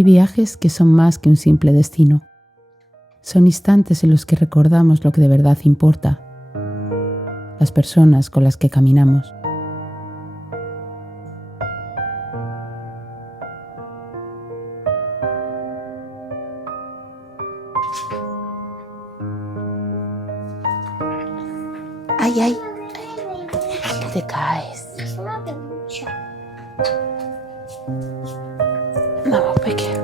Hay viajes que son más que un simple destino. Son instantes en los que recordamos lo que de verdad importa, las personas con las que caminamos. ¡Ay, ay! Te caes. No, pequeño.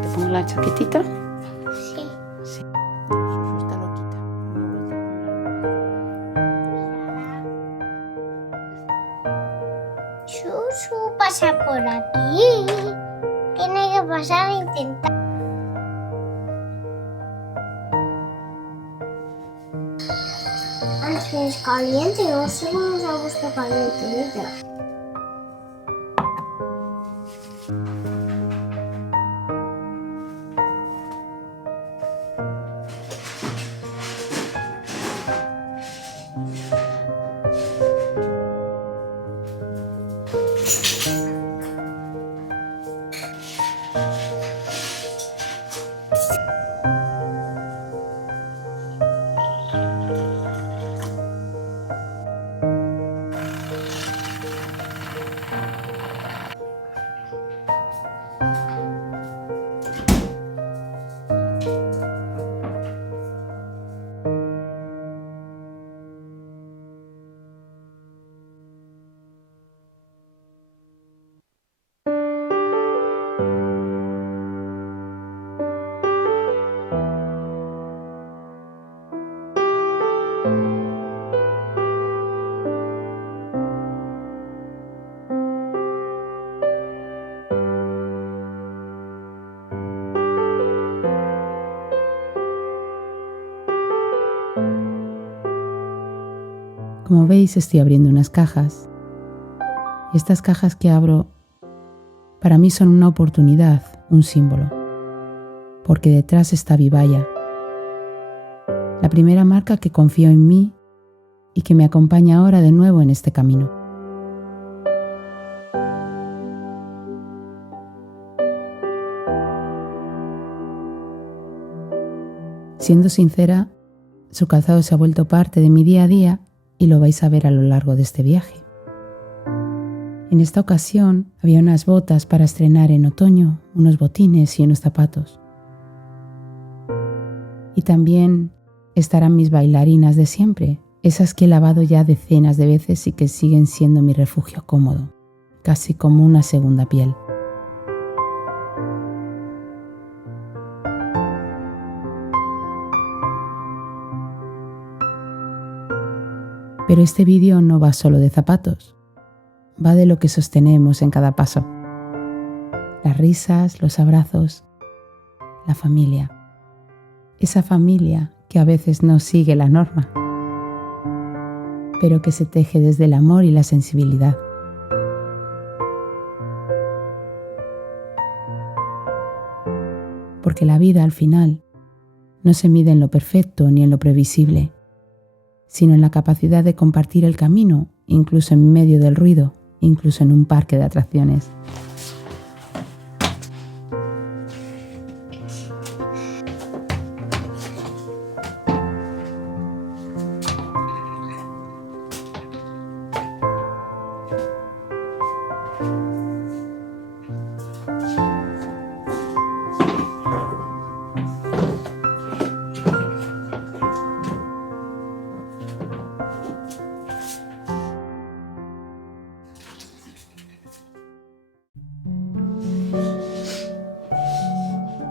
¿Te pongo la chaquetita? Sí. Sí. Susu está loquita. Susu pasa por aquí. Tiene que pasar e intentar. Es caliente, no sé cómo se ha puesto caliente ella. Como veis, estoy abriendo unas cajas. Y estas cajas que abro, para mí son una oportunidad, un símbolo. Porque detrás está Vivaya, la primera marca que confió en mí y que me acompaña ahora de nuevo en este camino. Siendo sincera, su calzado se ha vuelto parte de mi día a día y lo vais a ver a lo largo de este viaje. En esta ocasión había unas botas para estrenar en otoño, unos botines y unos zapatos. Y también estarán mis bailarinas de siempre, esas que he lavado ya decenas de veces y que siguen siendo mi refugio cómodo, casi como una segunda piel. Pero este vídeo no va solo de zapatos, va de lo que sostenemos en cada paso. Las risas, los abrazos, la familia. Esa familia que a veces no sigue la norma, pero que se teje desde el amor y la sensibilidad. Porque la vida al final no se mide en lo perfecto ni en lo previsible, sino en la capacidad de compartir el camino, incluso en medio del ruido, incluso en un parque de atracciones.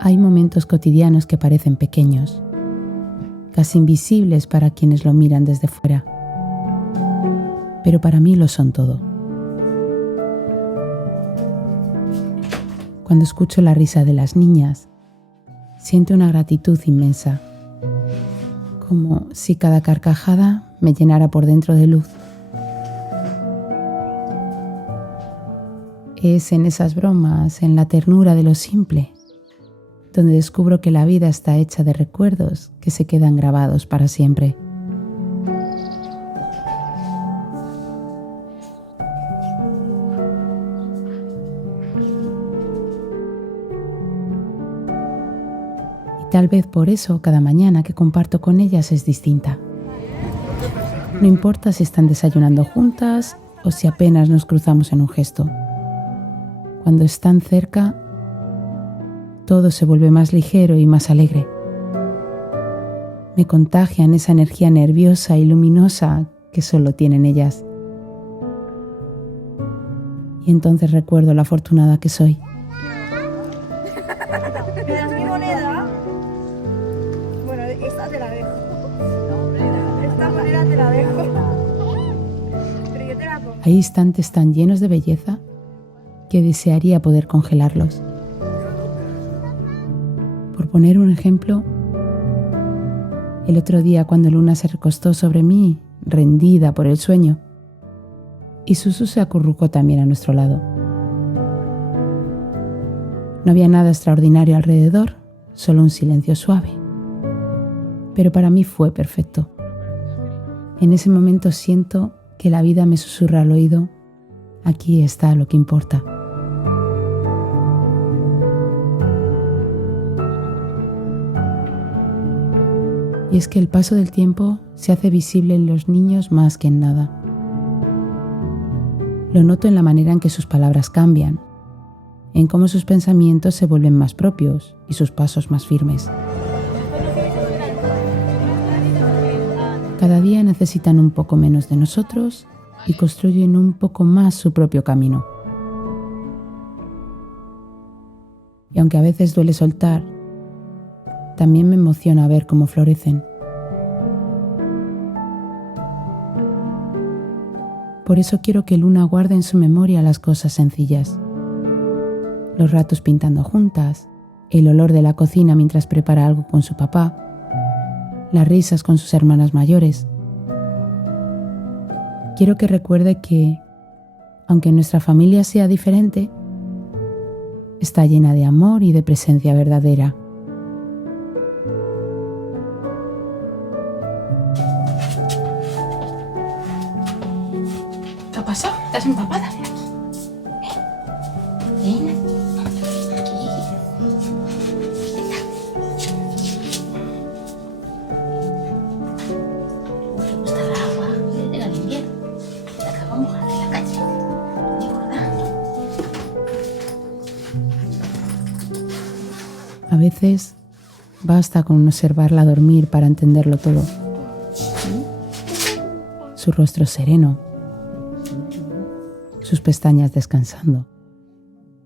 Hay momentos cotidianos que parecen pequeños, casi invisibles para quienes lo miran desde fuera, pero para mí lo son todo. Cuando escucho la risa de las niñas, siento una gratitud inmensa, como si cada carcajada me llenara por dentro de luz. Es en esas bromas, en la ternura de lo simple, donde descubro que la vida está hecha de recuerdos que se quedan grabados para siempre. Tal vez por eso cada mañana que comparto con ellas es distinta. No importa si están desayunando juntas o si apenas nos cruzamos en un gesto. Cuando están cerca, todo se vuelve más ligero y más alegre. Me contagian esa energía nerviosa y luminosa que solo tienen ellas. Y entonces recuerdo lo afortunada que soy. ¿Me das mi moneda? Bueno, esta te la dejo. Esta moneda te la dejo. Pero yo te la pongo. Hay instantes tan llenos de belleza que desearía poder congelarlos. Por poner un ejemplo, el otro día cuando Luna se recostó sobre mí, rendida por el sueño, y Susu se acurrucó también a nuestro lado. No había nada extraordinario alrededor, solo un silencio suave. Pero para mí fue perfecto. En ese momento siento que la vida me susurra al oído: aquí está lo que importa. Y es que el paso del tiempo se hace visible en los niños más que en nada. Lo noto en la manera en que sus palabras cambian, en cómo sus pensamientos se vuelven más propios y sus pasos más firmes. Cada día necesitan un poco menos de nosotros y construyen un poco más su propio camino. Y aunque a veces duele soltar, también me emociona ver cómo florecen. Por eso quiero que Luna guarde en su memoria las cosas sencillas. Los ratos pintando juntas, el olor de la cocina mientras prepara algo con su papá, las risas con sus hermanas mayores. Quiero que recuerde que, aunque nuestra familia sea diferente, está llena de amor y de presencia verdadera. ¿Qué ha pasado? ¿Estás empapada? Ven aquí. ¿Te gusta el agua? Desde el invierno. Te acabo de mojar en la calle. ¿De verdad? A veces basta con observarla dormir para entenderlo todo. Su rostro sereno, sus pestañas descansando,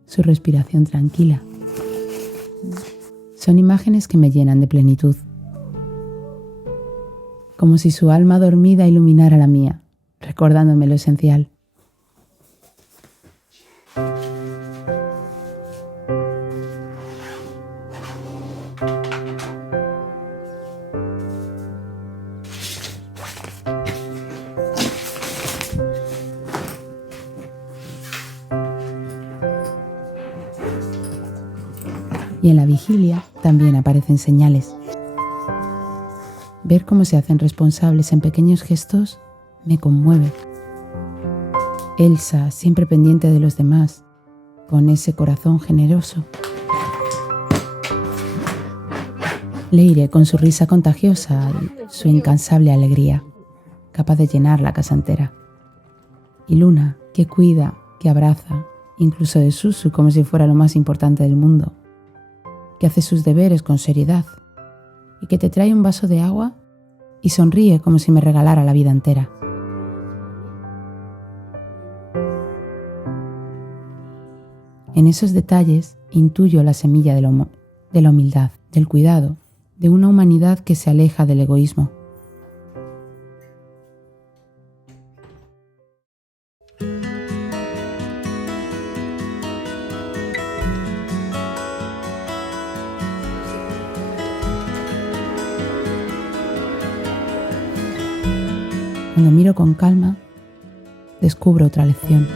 su respiración tranquila. Son imágenes que me llenan de plenitud, como si su alma dormida iluminara la mía, recordándome lo esencial. Y en la vigilia también aparecen señales. Ver cómo se hacen responsables en pequeños gestos me conmueve. Elsa, siempre pendiente de los demás, con ese corazón generoso. Leire, con su risa contagiosa y su incansable alegría, capaz de llenar la casa entera. Y Luna, que cuida, que abraza, incluso de Susu como si fuera lo más importante del mundo, que hace sus deberes con seriedad y que te trae un vaso de agua y sonríe como si me regalara la vida entera. En esos detalles intuyo la semilla de la humildad, del cuidado, de una humanidad que se aleja del egoísmo. Cuando miro con calma, descubro otra lección.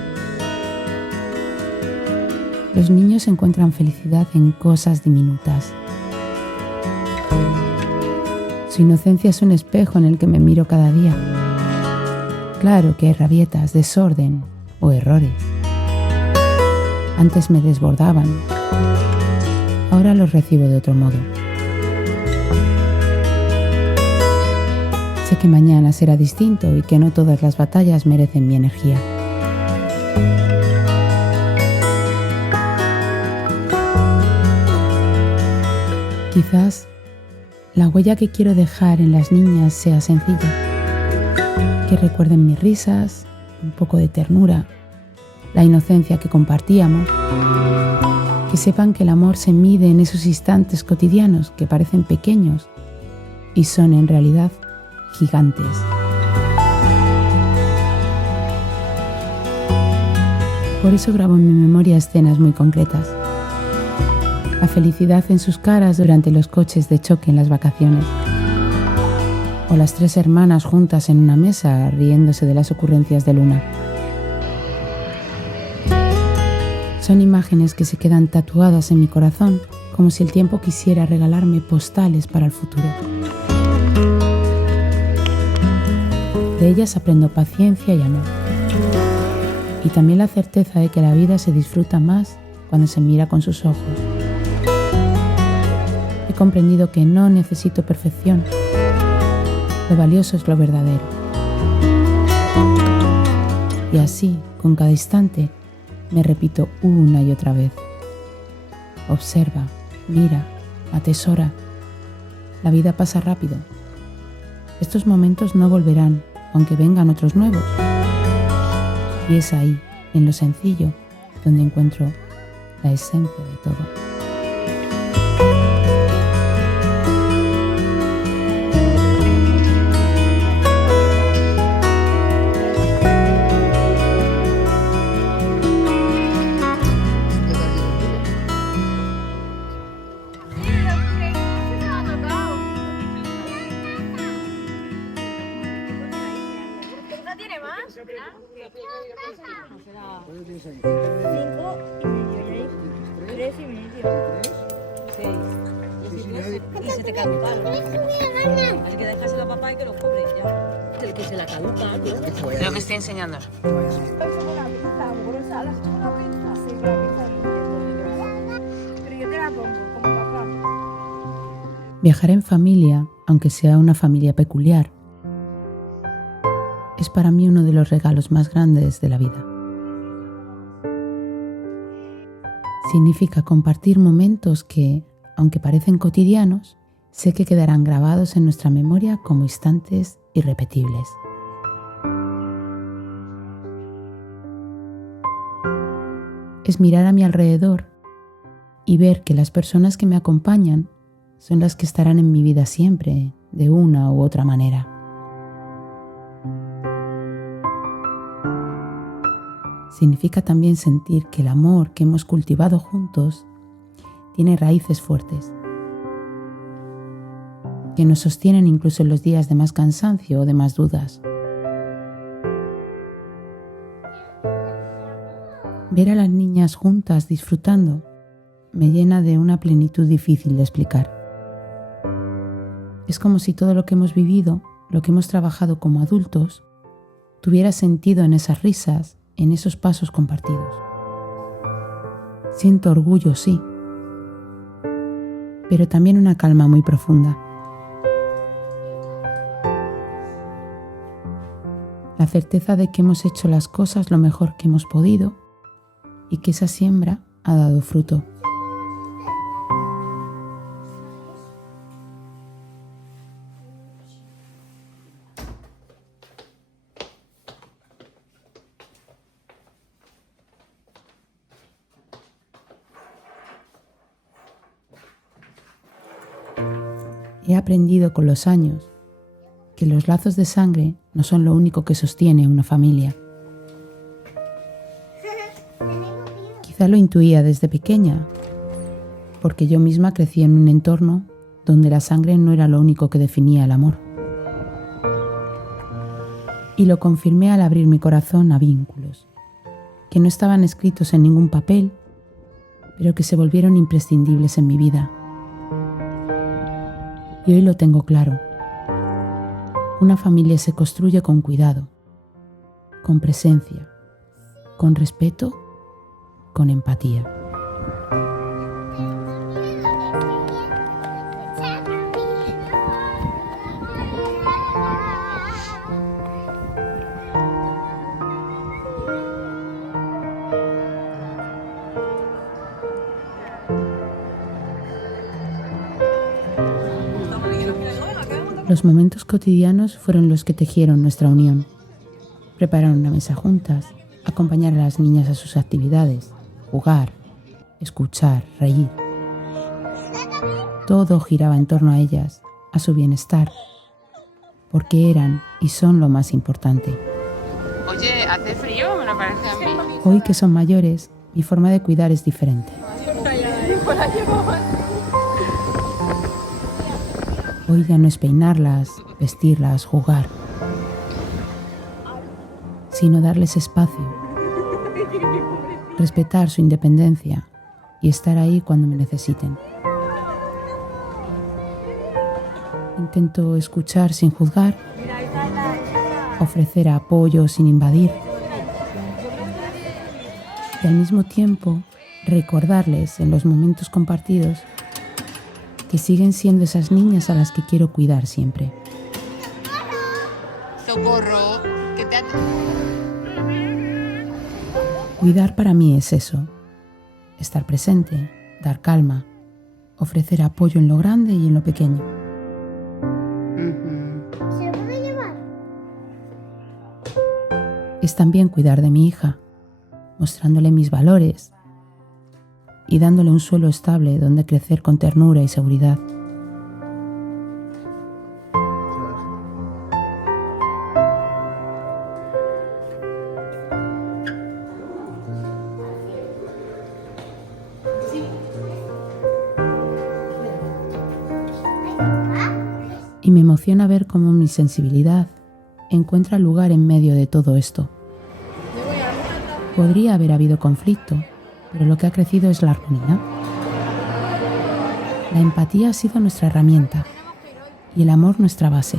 Los niños encuentran felicidad en cosas diminutas. Su inocencia es un espejo en el que me miro cada día. Claro que hay rabietas, desorden o errores. Antes me desbordaban, ahora los recibo de otro modo. que mañana será distinto y que no todas las batallas merecen mi energía. Quizás la huella que quiero dejar en las niñas sea sencilla, que recuerden mis risas, un poco de ternura, la inocencia que compartíamos, que sepan que el amor se mide en esos instantes cotidianos que parecen pequeños y son en realidad gigantes. Por eso grabo en mi memoria escenas muy concretas. La felicidad en sus caras durante los coches de choque en las vacaciones. O las 3 hermanas juntas en una mesa riéndose de las ocurrencias de Luna. Son imágenes que se quedan tatuadas en mi corazón, como si el tiempo quisiera regalarme postales para el futuro. De ellas aprendo paciencia y amor. Y también la certeza de que la vida se disfruta más cuando se mira con sus ojos. He comprendido que no necesito perfección. Lo valioso es lo verdadero. Y así, con cada instante, me repito una y otra vez. Observa, mira, atesora. La vida pasa rápido. Estos momentos no volverán, aunque vengan otros nuevos. Y es ahí, en lo sencillo, donde encuentro la esencia de todo. Y se te caducaron. Hay que dejárselo a papá y que lo cobre ya. El que se la caduca, tío. Lo que estoy enseñando. Viajar en familia, aunque sea una familia peculiar, es para mí uno de los regalos más grandes de la vida. Significa compartir momentos que, aunque parecen cotidianos, sé que quedarán grabados en nuestra memoria como instantes irrepetibles. Es mirar a mi alrededor y ver que las personas que me acompañan son las que estarán en mi vida siempre, de una u otra manera. Significa también sentir que el amor que hemos cultivado juntos tiene raíces fuertes, que nos sostienen incluso en los días de más cansancio o de más dudas. Ver a las niñas juntas disfrutando me llena de una plenitud difícil de explicar. Es como si todo lo que hemos vivido, lo que hemos trabajado como adultos, tuviera sentido en esas risas, en esos pasos compartidos. Siento orgullo, sí, pero también una calma muy profunda. La certeza de que hemos hecho las cosas lo mejor que hemos podido y que esa siembra ha dado fruto. He aprendido con los años que los lazos de sangre no son lo único que sostiene una familia. Quizá lo intuía desde pequeña, porque yo misma crecí en un entorno donde la sangre no era lo único que definía el amor. Y lo confirmé al abrir mi corazón a vínculos, que no estaban escritos en ningún papel, pero que se volvieron imprescindibles en mi vida. Y hoy lo tengo claro. Una familia se construye con cuidado, con presencia, con respeto, con empatía. Los momentos cotidianos fueron los que tejieron nuestra unión. Preparar una mesa juntas, acompañar a las niñas a sus actividades, jugar, escuchar, reír. Todo giraba en torno a ellas, a su bienestar, porque eran y son lo más importante. Oye, ¿hace frío? Me lo parece a mí. Hoy que son mayores, mi forma de cuidar es diferente. Hoy ya no es peinarlas, vestirlas, jugar, sino darles espacio, respetar su independencia y estar ahí cuando me necesiten. Intento escuchar sin juzgar, ofrecer apoyo sin invadir y al mismo tiempo recordarles en los momentos compartidos que siguen siendo esas niñas a las que quiero cuidar siempre. ¡Socorro! ¿Qué te Cuidar para mí es eso, estar presente, dar calma, ofrecer apoyo en lo grande y en lo pequeño. ¿Se puede llevar? Es también cuidar de mi hija, mostrándole mis valores y dándole un suelo estable donde crecer con ternura y seguridad. Y me emociona ver cómo mi sensibilidad encuentra lugar en medio de todo esto. Podría haber habido conflicto, pero lo que ha crecido es la armonía. La empatía ha sido nuestra herramienta y el amor nuestra base.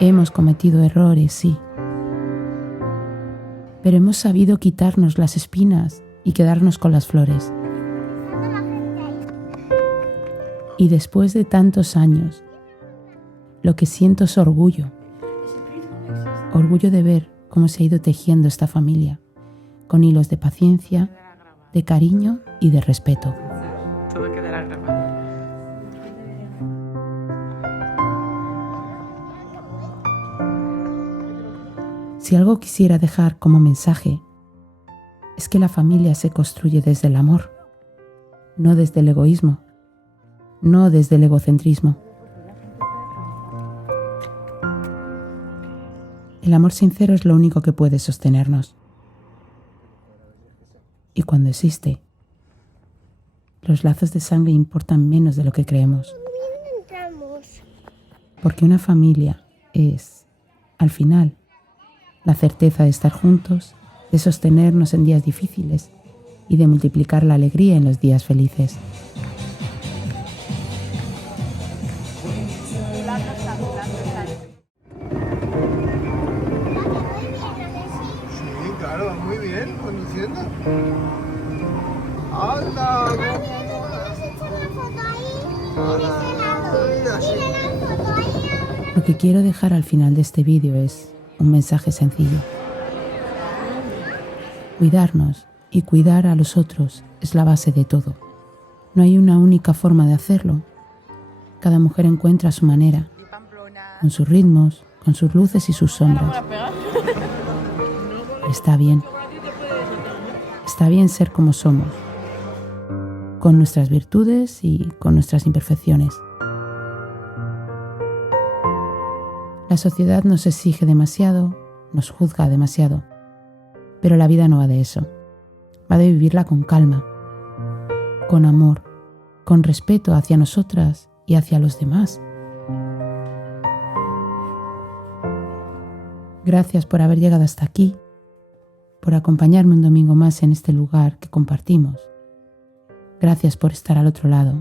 Hemos cometido errores, sí, pero hemos sabido quitarnos las espinas y quedarnos con las flores. Y después de tantos años, lo que siento es orgullo. Orgullo de ver cómo se ha ido tejiendo esta familia, con hilos de paciencia, de cariño y de respeto. Todo quedará grabado. Si algo quisiera dejar como mensaje, es que la familia se construye desde el amor, no desde el egoísmo, no desde el egocentrismo. El amor sincero es lo único que puede sostenernos. Y cuando existe, los lazos de sangre importan menos de lo que creemos. Entramos. Porque una familia es, al final, la certeza de estar juntos, de sostenernos en días difíciles y de multiplicar la alegría en los días felices. Sí, claro, va muy bien conduciendo. ¡Anda! ¿Has hecho una foto ahí? En ese lado. Mira la foto ahí ahora. Lo que quiero dejar al final de este vídeo es un mensaje sencillo. Cuidarnos y cuidar a los otros es la base de todo. No hay una única forma de hacerlo. Cada mujer encuentra su manera, con sus ritmos, con sus luces y sus sombras. Está bien. Está bien ser como somos, con nuestras virtudes y con nuestras imperfecciones. La sociedad nos exige demasiado, nos juzga demasiado, pero la vida no va de eso. Va de vivirla con calma, con amor, con respeto hacia nosotras y hacia los demás. Gracias por haber llegado hasta aquí, por acompañarme un domingo más en este lugar que compartimos. Gracias por estar al otro lado.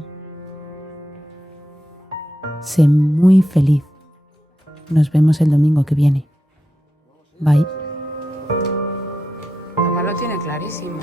Sé muy feliz. Nos vemos el domingo que viene. Bye. Tomás lo tiene clarísimo.